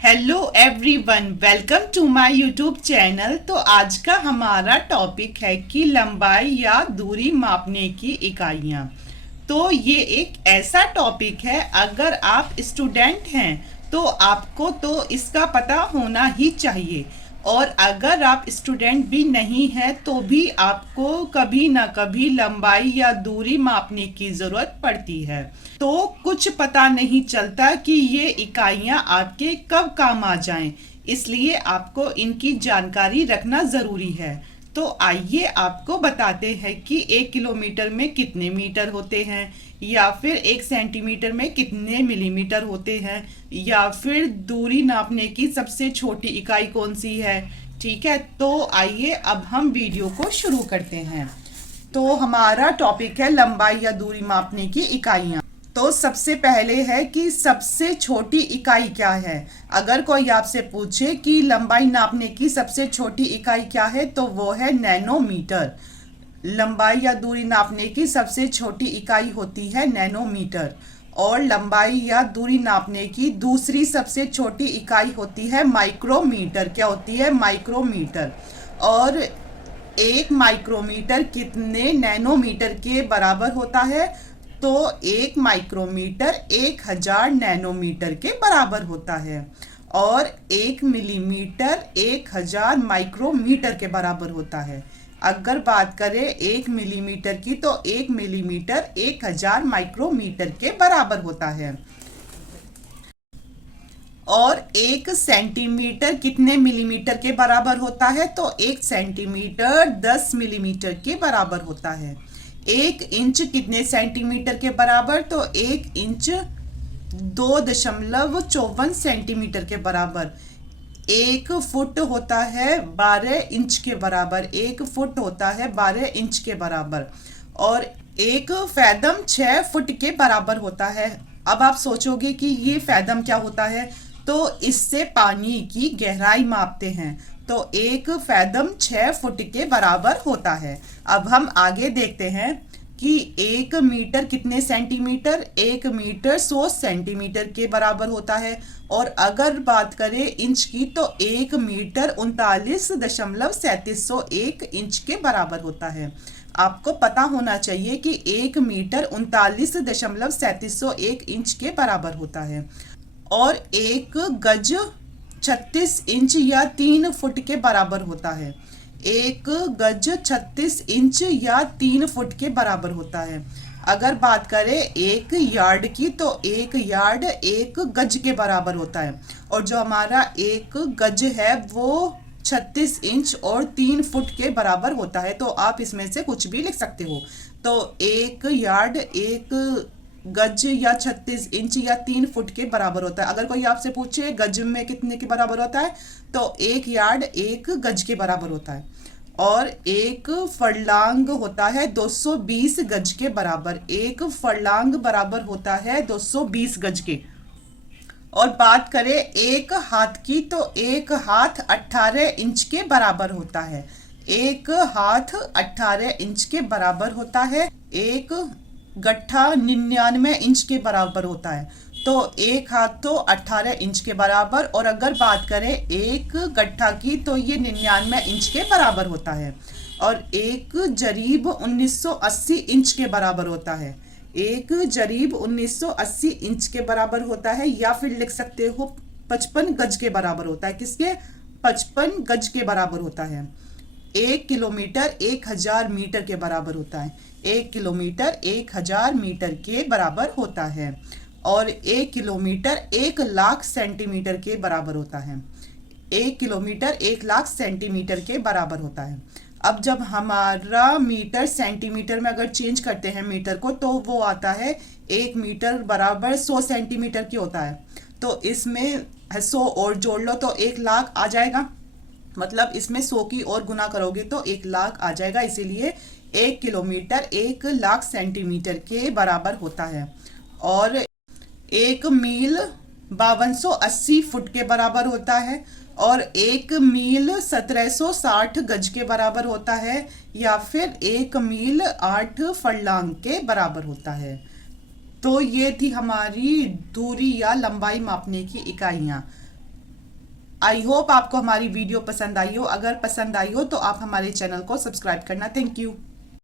Hello everyone, welcome to my YouTube channel. तो आज का हमारा टॉपिक है कि लंबाई या दूरी मापने की इकाइयाँ। तो ये एक ऐसा टॉपिक है, अगर आप स्टूडेंट हैं तो आपको तो इसका पता होना ही चाहिए, और अगर आप स्टूडेंट भी नहीं हैं तो भी आपको कभी ना कभी लंबाई या दूरी मापने की ज़रूरत पड़ती है। तो कुछ पता नहीं चलता कि ये इकाइयाँ आपके कब काम आ जाएं, इसलिए आपको इनकी जानकारी रखना ज़रूरी है। तो आइए आपको बताते हैं कि 1 किलोमीटर में कितने मीटर होते हैं, या फिर 1 सेंटीमीटर में कितने मिलीमीटर होते हैं, या फिर दूरी नापने की सबसे छोटी इकाई कौन सी है। ठीक है, तो आइए अब हम वीडियो को शुरू करते हैं। तो हमारा टॉपिक है लंबाई या दूरी मापने की इकाइयाँ। तो सबसे पहले है कि सबसे छोटी इकाई क्या है। अगर कोई आपसे पूछे कि लंबाई नापने की सबसे छोटी इकाई क्या है, तो वो है नैनोमीटर। लंबाई या दूरी नापने की सबसे छोटी इकाई होती है नैनोमीटर। और लंबाई या दूरी नापने की दूसरी सबसे छोटी इकाई होती है माइक्रोमीटर। क्या होती है? माइक्रोमीटर। और एक माइक्रोमीटर कितने नैनोमीटर के बराबर होता है? तो एक माइक्रोमीटर 1000 नैनोमीटर के बराबर होता है। और एक मिलीमीटर 1000 माइक्रोमीटर के बराबर होता है। अगर बात करें 1 मिलीमीटर की, तो 1 मिलीमीटर 1000 माइक्रोमीटर के बराबर होता है। और 1 सेंटीमीटर कितने मिलीमीटर के बराबर होता है? तो 1 सेंटीमीटर 10 मिलीमीटर के बराबर होता है। 1 इंच कितने सेंटीमीटर के बराबर? तो 1 इंच 2.54 सेंटीमीटर के बराबर। 1 फुट होता है 12 इंच के बराबर। 1 फुट होता है 12 इंच के बराबर। और 1 फैदम 6 फुट के बराबर होता है। अब आप सोचोगे कि ये फैदम क्या होता है, तो इससे पानी की गहराई मापते हैं। तो 1 फैदम 6 फुट के बराबर होता है। अब हम आगे देखते हैं कि 1 मीटर कितने सेंटीमीटर? 1 मीटर 100 सेंटीमीटर के बराबर होता है। और अगर बात करें इंच की, तो 1 मीटर 39.3701 इंच के बराबर होता है। आपको पता होना चाहिए कि 1 मीटर 39.3701 इंच के बराबर होता है। और एक गज 36 इंच या 3 फुट के बराबर होता है। एक गज 36 इंच या 3 फुट के बराबर होता है। अगर बात करें एक यार्ड की, तो एक यार्ड एक गज के बराबर होता है। और जो हमारा एक गज है वो 36 इंच और 3 फुट के बराबर होता है। तो आप इसमें से कुछ भी लिख सकते हो। तो एक यार्ड एक गज या 36 इंच या 3 फुट के बराबर होता है। अगर कोई आपसे पूछे गज में कितने के बराबर होता है, तो एक यार्ड एक गज के बराबर होता है। और एक फरलांग होता है 220 गज के बराबर। एक फरलांग बराबर होता है 220 गज के। और बात करें एक हाथ की, तो एक हाथ 18 इंच के बराबर होता है। एक हाथ 18 इंच के बराबर होता है। एक गट्ठा 99 इंच के बराबर होता है। तो एक हाथ तो 18 इंच के बराबर। और अगर बात करें एक गट्ठा की, तो ये 99 इंच के बराबर होता है। और एक जरीब 1980 इंच के बराबर होता है। एक जरीब 1980 इंच के बराबर होता है। या फिर लिख सकते हो 55 गज के बराबर होता है। किसके? 55 गज के बराबर होता है। 1 किलोमीटर 1000 मीटर के बराबर होता है। 1 किलोमीटर 1000 मीटर के बराबर होता है। और 1 किलोमीटर 1 लाख सेंटीमीटर के बराबर होता है। 1 किलोमीटर 1 लाख सेंटीमीटर के बराबर होता है। अब जब हमारा मीटर सेंटीमीटर में अगर चेंज करते हैं मीटर को, तो वो आता है 1 मीटर बराबर 100 सेंटीमीटर की होता है। तो इसमें 100 और जोड़ लो तो 1 लाख आ जाएगा। मतलब इसमें 100 की और गुना करोगे तो 1 लाख आ जाएगा। इसीलिए 1 किलोमीटर 1 लाख सेंटीमीटर के बराबर होता है। और एक मील 5280 फुट के बराबर होता है। और एक मील 1760 गज के बराबर होता है। या फिर एक मील 8 फरलांग के बराबर होता है। तो ये थी हमारी दूरी या लंबाई मापने की इकाइयाँ। आई होप आपको हमारी वीडियो पसंद आई हो। अगर पसंद आई हो तो आप हमारे चैनल को सब्सक्राइब करना। Thank you.